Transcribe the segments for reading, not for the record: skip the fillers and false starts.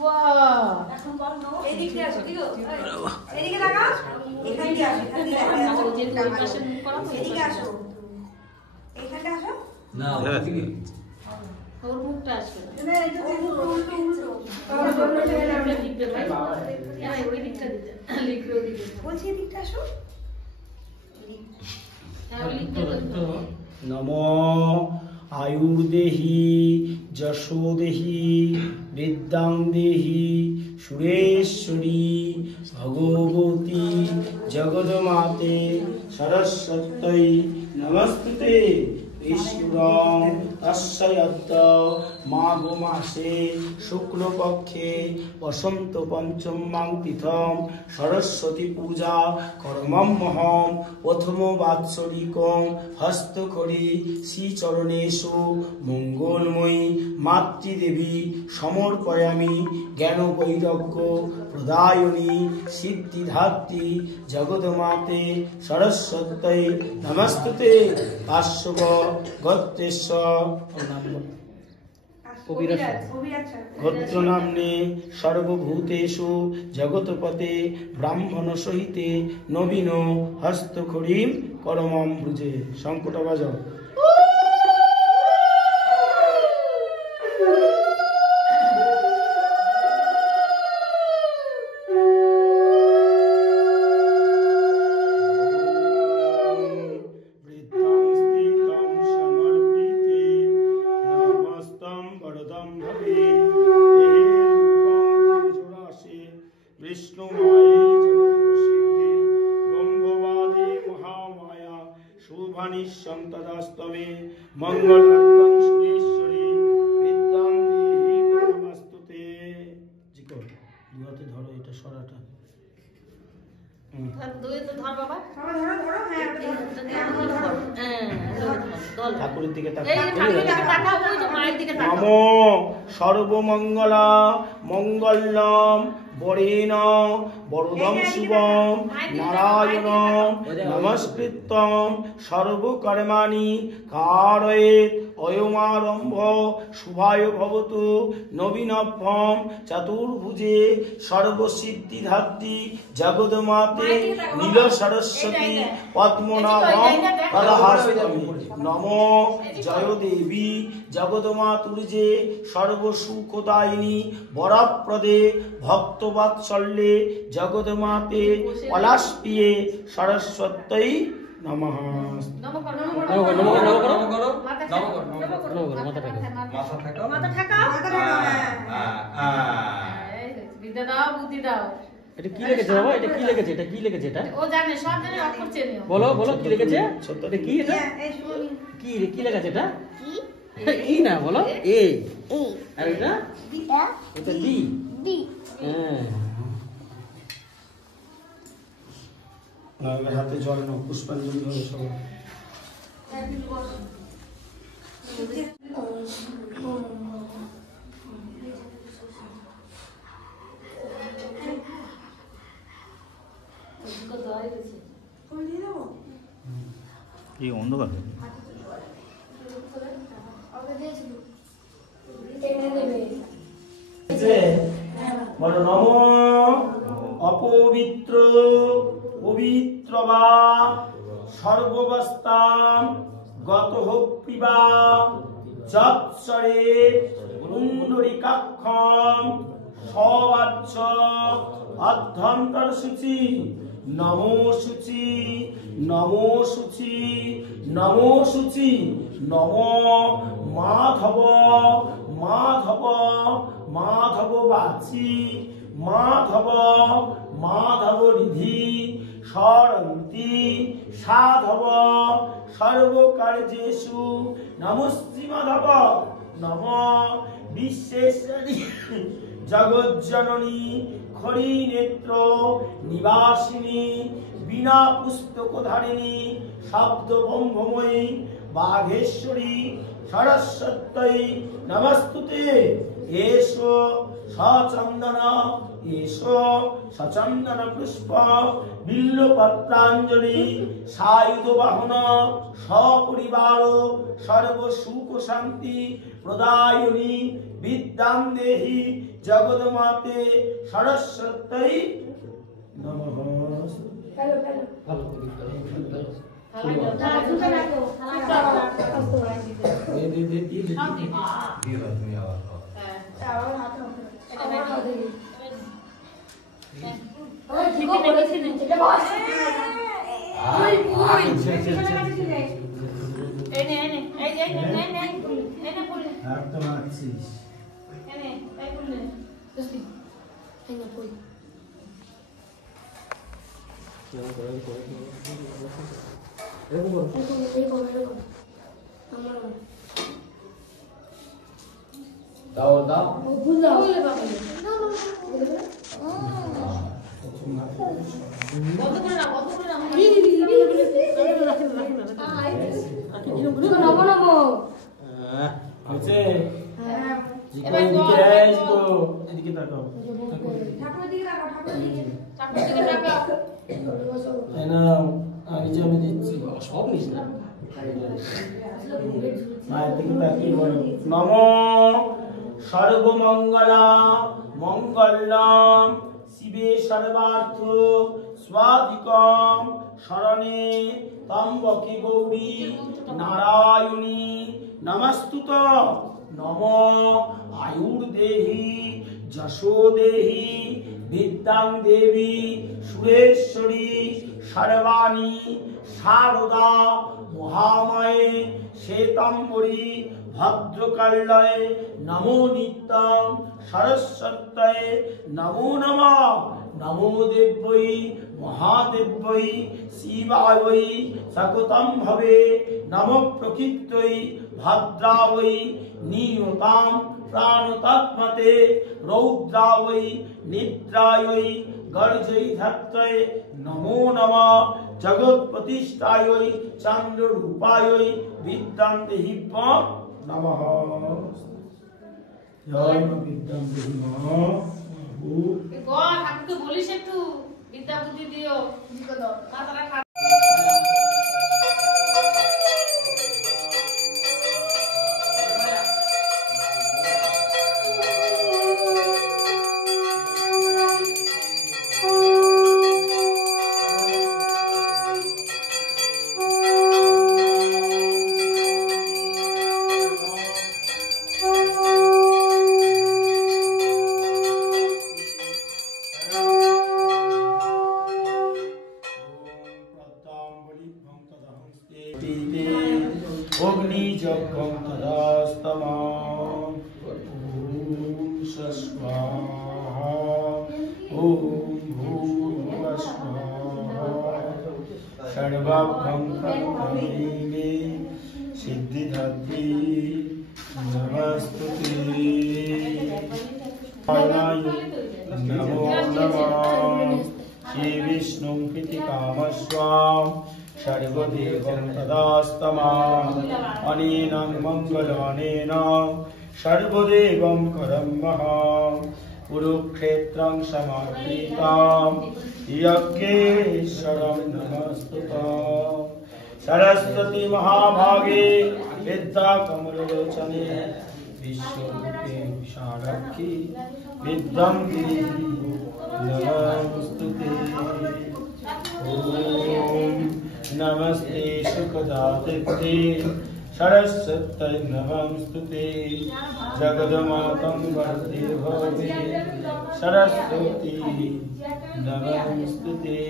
বাহ, এখন বল না এই দিক দিয়ে আসো, দিও। এদিকে তাকাও এখান দিয়ে আসো এখান দিয়ে আসো যেহেতু ওই পাশে মুখ করা তো, এদিকে আসো এইখানটা আসো না ওদিকে ওর মুখটা আসবে না। না এটা উল্টো উল্টো উল্টো আমরা লিখতে পারি। হ্যাঁ, ওই দিকটা দিতে। লিখলে ওই দিকে। বলছি এদিকটা আসো হ্যাঁ, ওই লিখতে তো। নমো আয়ুর্দেহি যশোদেহি বিদ্যাং দেহি সুরেশ্বরী ভগবতী জগন্মাতে সরস্বত্যৈ নমস্তুতে। ঈশ্বরং তস্যদ্য মাঘ মাসে শুক্লপক্ষে বসন্ত পঞ্চমাং তিথং সরস্বতী পূজা কর্মমহম প্রথম বাৎসরিকং হস্তকরি শ্রীচরণেষু মঙ্গলময়ী মাতৃদেবী সমর্পয়ামি জ্ঞান বৈরাগ্য প্রদায়নী সিদ্ধিধাত্রী জগন্মাতে সরস্বত্যৈ নমস্তুতে। পার্শ্বব গোত্রেশ্ব গোত্র নাম্নে সর্বভূতেষু জগৎপতে ব্রাহ্মণ সহিতে নবীন হস্তখড়িম করমম ভুজে। শঙ্কুটা বাজাও। সন্তদাস্তমে মঙ্গলার্থং সুরেশ্বরী বিদ্যাং দেহি নমস্তুতে। জিকো দুহাতে ধরো এটা সরাটা। দুই তো ধর বাবা। সবাই ধরো ধরো হ্যাঁ ঠাকুরের দিকে এই ঠাকুরের দিকে তাকাও, ওই যে মায়ের দিকে তাকাও। নমো সর্বমঙ্গলা মঙ্গলম বরেণ বরদম শুভম নারায়ণম নমস্কৃত্যম সর্বকর্মাণি কারয়েৎ অয়মারম্ভ শুভায় ভবতু নবীনভ্যম চতুর্ভুজে সর্বসিদ্ধিধাত্রী জগন্মাতে নীল সরস্বতী পদ্মনাভম পদহাস্তমি। নমো জয় দেবী জগন্মাতুর্যে সর্বসুখদায়িনী বরপ্রদে ভক্তবাৎসল্যে জগন্মাতে পলাশপ্রিয়ে সরস্বত্যৈ নমঃ। মাথা ঠাকাও বিদ্যা দাও, বুদ্ধি দাও। এটা কি লিখেছে বাবা? এটা কি লিখেছে? এটা কি লিখেছে? এটা ও জানে, সব জানে, অক্ষর চেনে ও। বলো বলো কি লিখেছে? এটা কি? এটা এই শুনি কি কি লিখেছে? এটা কি না বলো? এ আর এটা এটা ডি ডি হ্যাঁ। হাতে জল নাও, পুষ্পাঞ্জলি হয়ে সবাই। এই অন্ধকার বলো নমো অপবিত্র পবিত্র বা সর্ববস্তাম গত পিবা যৎসরে পুণ্ডরিকাক্ষম সবাচ্চ অধ্যন্তর সূচি নমো সূচি নমো সূচি নমো সূচি নমো মাধব মাধব মাধব বাচি মাধব মাধব রিধি সরন্তি সাধব সর্বকার্যেষু নমস্তি মাধব নম বিশ্বেশ্বরী জগজ্জননী খড়ি নেত্র নিবাসিনী বিনা পুস্তকধারিণী শব্দ ব্রহ্মময়ী বাঘেশ্বরী সরস্বত্যৈ নমস্তুতে। এসো সচন্দন এসো সচন্দন পুষ্প বিল্লপত্রাঞ্জলি সায়ুধ বাহন সপরিবার সর্বসুখ শান্তি প্রদায়িনী विद्यां देहि जगन्माते सरस्वत्यै नमः। नमो सर्वमंगला मंगलम शिवे सर्वार्थ स्वाधिकम शरणे त्र्यंबके गौरी नारायणी नमस्तुते। नमो आयुर्देहि जशो देहि विद्यां देवी सुरेश्वरी सर्वाणी शारदा महामये श्वेतांबरी भद्रकाल्ये नमो नित्यं सरस्वत्यै नमो नमः। नमो देव्यै महादेव्यै शिवायै सकुतं भवे नमो प्रकृत्यै भद्रायै नियतां प्राणतत्मते रौद्रायै निद्रायै गर्जैधत्यै नमो नमः। जगत्प्रतिष्ठायै चंद्ररूपायै विद्यां देहि नमः। जय विद्यां देहि नमः। ঠাকুরকে বলিস একটু বিদ্যা বুদ্ধি দিও। नमो नमः। श्री विष्णु प्रीति कामस्वाम सर्वदेवं तदास्तमाम् अनेन मंगलानेन सर्वदेवं करमः। कुरुक्षेत्रं समाप्तितां यज्ञेश्वरं नमस्तुते। सरस्वती महाभागे विद्या कमलोचने विश्वरूपे विशालाक्षी विद्यां देहि नमस्तुते। ओम नमस्ते सुखदाते सरस्वत्यै नमस्तुते। जगन्मातं वरदे भवे सरस्वती नमस्तुते।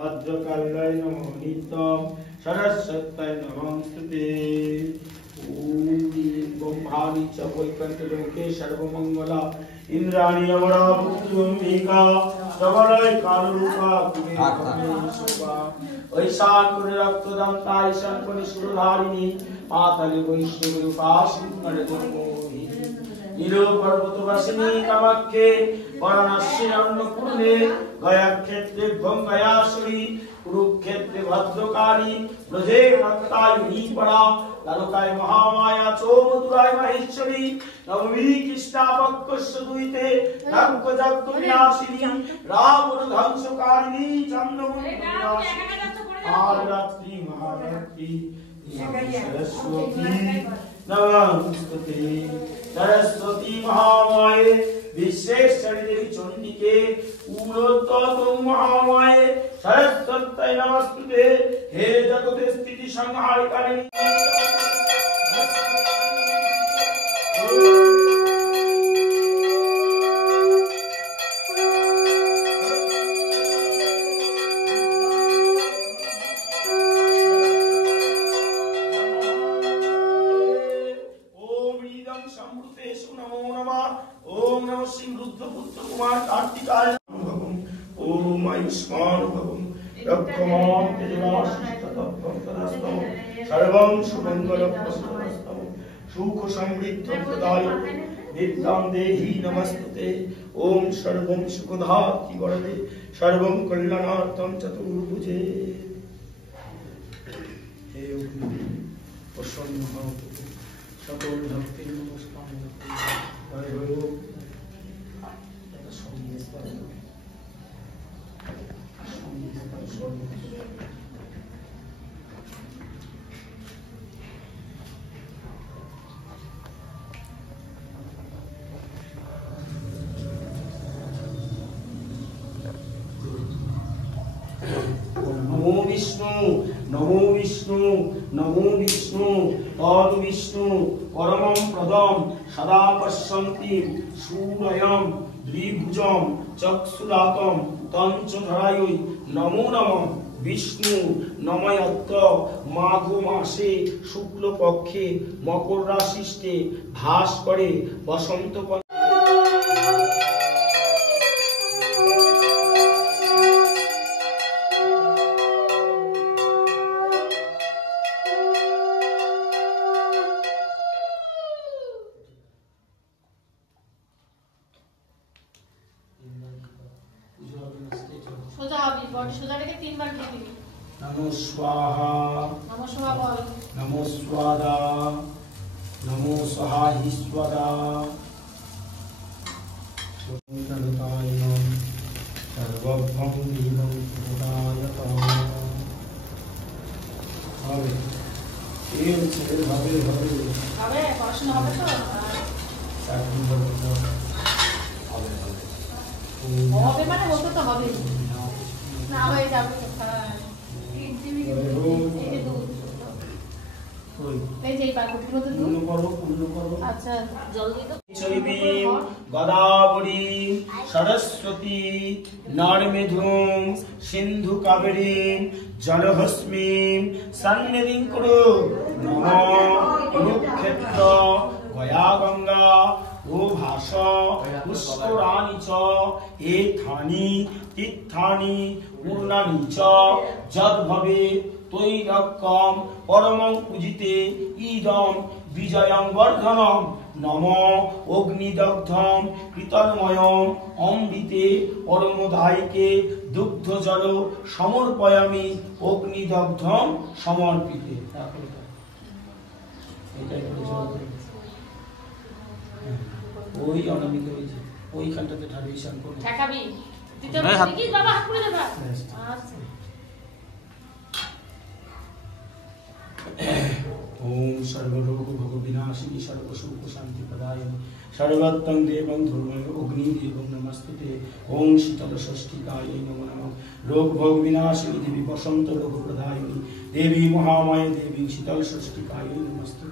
भद्रकाल्यै नमो नित्यं सरस्वत्यै नमस्तुते। ओम चक्रंत लोके सर्वमंगला इंद्राणी अमरा पुत्रुंबिका सबलय कालरूपा कुबेरशोभा ऐशान कुरे रक्तदंता ऐशान कुरे सुरधारिणी पाताले वैष्णवरूपा सिंहनदमोहि नीलो पर्वतवासिनी कामाख्ये वाराणसी अन्नपूर्णे गया क्षेत्रे गंगायासुरी कुरुक्षेत्रे भद्रकाली ब्रजे रक्तायुनी परा लालुकाय महामाया चो मधुराय महेश्वरी नवमी कृष्णापक्ष दुईते धर्म जगत विनाशिनी रावण ध्वंसकारिणी चंद्रमुनि महारात्रि महारात्रि सरस्वती नमस्ते सरस्वती महामाये विश्वेश्वरी देवी चंडिके उलोत्तम महामाये सरस्वती नमस्ते हे जगत स्थिति संहारिणी सर्वं सुमंगलप्रदस्तम सुख समृद्धं प्रदाय नित्यं देहि नमस्ते ओम सर्वं सुखदाति वरदे सर्वं कल्याणार्थं चतुर्भुजे हे प्रसन्न हओ सकल भक्ति नमस्कार हरे हो नमो विष्णु तद विष्णु परमं पदम सदा पश्यन्ति सूर्यं द्विभुजं चक्षुरातं तंचधरायै नमो नमः विष्णु नमयत्त माघ मासे शुक्ल पक्षे मकर राशिष्टे भास करे बसंत नमो स्वाहा नमो स्वादा नमो स्वाहीश्वरा सर्वभं लीलं प्रदायताम् হবে এর ছেলে হবে হবে হবে পড়াশোনা হবে তো চাকরি হবে হবে হবে মানে বলতে তো হবে না হয়ে যাবে আচ্ছা জলদি তো গদাবরী সরস্বতী নর্মেধুম সিন্ধু কাবেরী জলহস্মি সন্নিধিং কুরু নমঃ কুরুক্ষেত্র গয়া গঙ্গা ও ভাষ পুষ্করাণি চ এথানি তীর্থানি পূর্ণানি চ যদ্ভবে তৈরক্কম পরমং পূজিতে ইদম বিজয়ং বর্ধনম নম অগ্নিদগ্ধম কৃতলময়ম অমৃতে পরমদায়িকে দুগ্ধ জল সমর্পয়ামি অগ্নিদগ্ধম সমর্পিতে ওই অনামিত হয়েছে ওইখানটাতে ঠাকুর ঈশান করে ঠেকাবি তুই তো কি বাবা হাত করে দেবা আচ্ছা ओम सर्वरोग भोग विनाशिनी सर्व सुख शांति प्रदायिनी सर्वोत्तम देवं ध्रुवं अग्नि देवं नमस्ते ओम शीतल षष्ठिकायै नमो नमः रोग भोग विनाशिनी देवी बसंत रोग प्रदायिनी देवी महामाया देवी शीतल षष्ठिकायै नमस्ते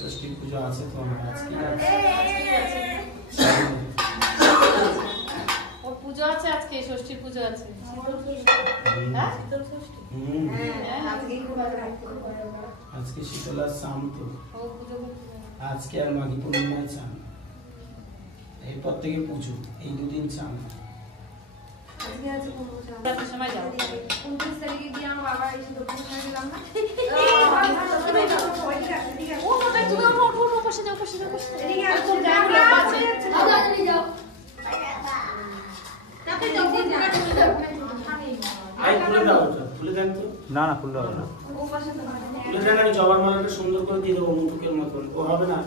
षष्ठी পুজো আছে তো আমার আজকে আছে। ওর পুজো আছে আজকে, ষষ্ঠীর পুজো আছে। হ্যাঁ? হুম, আজকেই খুব ভালো লাগছে। আজকে শীতলার চান তো, ও পুজো করতে যাবে। আজকে আর মাঘী পূর্ণিমায় চান, এরপর থেকে পুজো, এই দুদিন চান। আজকে আছে কোনো বছর। রাতের সময় যাবো। 29 তারিখে গিয়ে আমার বাবা এসে দক্ষিণ সাইড গেলাম না। ও ওটা তুমি ওঠো পাশে যাও পাশে যাও পাশে যাও। এদিকে আর আসো, তোর গায়ে আমরা লোক আছে। আপনি যাও। তাতে যাও, তুমি যাও। আই খুলে দাও ওটা, খুলে দেন তো, না না খুললে হবে না। ও পাশে তো মানে খুলে দেন, আমি জবার মালাটা সুন্দর করে দিয়ে দেবো মুটুকের মতন, ও হবে না,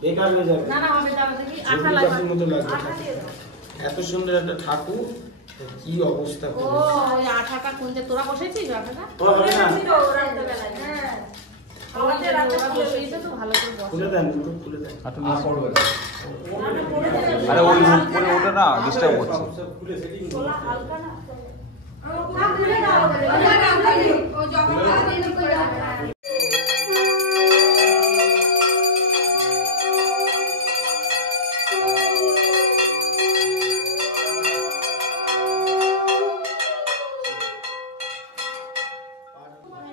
বেকার হয়ে যাবে, না না হবে দাঁড়া দেখি আঠা ঝুড়ি লাগবে। কাঠির মতো লাগবে আঠা দিয়ে ঠাকুর। দাও। এত সুন্দর একটা ঠাকুর, তো কি অবস্থা ও করেছে। ওই আঠাটা কোনতে তোরা বসেছিস আঠাটা? ও হবে না, ছিল রাত্রেবেলায়। হ্যাঁ। আমাদের ওরা রাতে খুলে বসিয়েছে তো ভালো করে বসে। খুলে দেন মুটুক, খুলে দেন। হাঁটু নিয়ে পড়বে। আমি পড়ে যাই। আরে ওই উপরে ওটা না ডিস্টার্ব করছে। সব খুলে সেটিং তোলা হালকা না। না খুলে দাও। ও যখন দিন করে হ্যাঁ।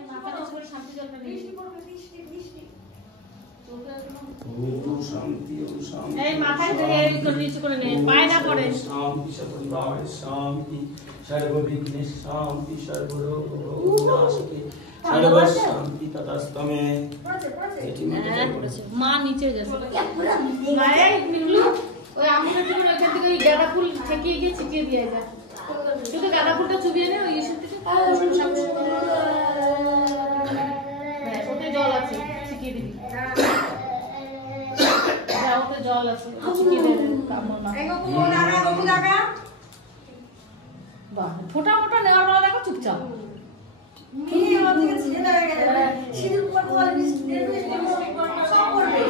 মাথাটা উপরে শান্তি জলটা দিই। বৃষ্টি পড়বে, বৃষ্টি, বৃষ্টি। চোখে একদম- ওম শান্তি, ওম শান্তি। এই মাথায় ধরে এই করে নিচু করে নে, পায়ে না পড়ে। শান্তি, সপরিবার শান্তি, সর্ববিঘ্নে শান্তি, সর্বরোগনাশকে সর্বশান্তি ততস্তমে। পড়েছে, পড়েছে। এটি মনে হ্যাঁ করো। পড়েছে। মা নিচে যাচ্ছে। গায়ে মিগলু ওই আঙুলের থেকে ওইখান থেকে ওই গাঁদা ফুল ঠেকিয়ে গিয়ে ছিটিয়ে দিয়ে যায়। শুধু গাঁদা ফুলটা চুবিয়ে নে ওই ইসের থেকে। ব্যাস, ওতে জল আছে, ছিটিয়ে দিবি। হ্যাঁ, ওতে জল আছে, ছিটিয়ে দে কামড় না। এই গপু লাগা, গপু লাগা। বাহ, ফোঁটা ফোঁটা নেওয়ার বেলা দেখো চুপচাপ। মেয়ে আমার দিকে ছিঁড়ে দেবে গেলে। সিঁদুর পর বল, বৃষ্টি, সব করবে।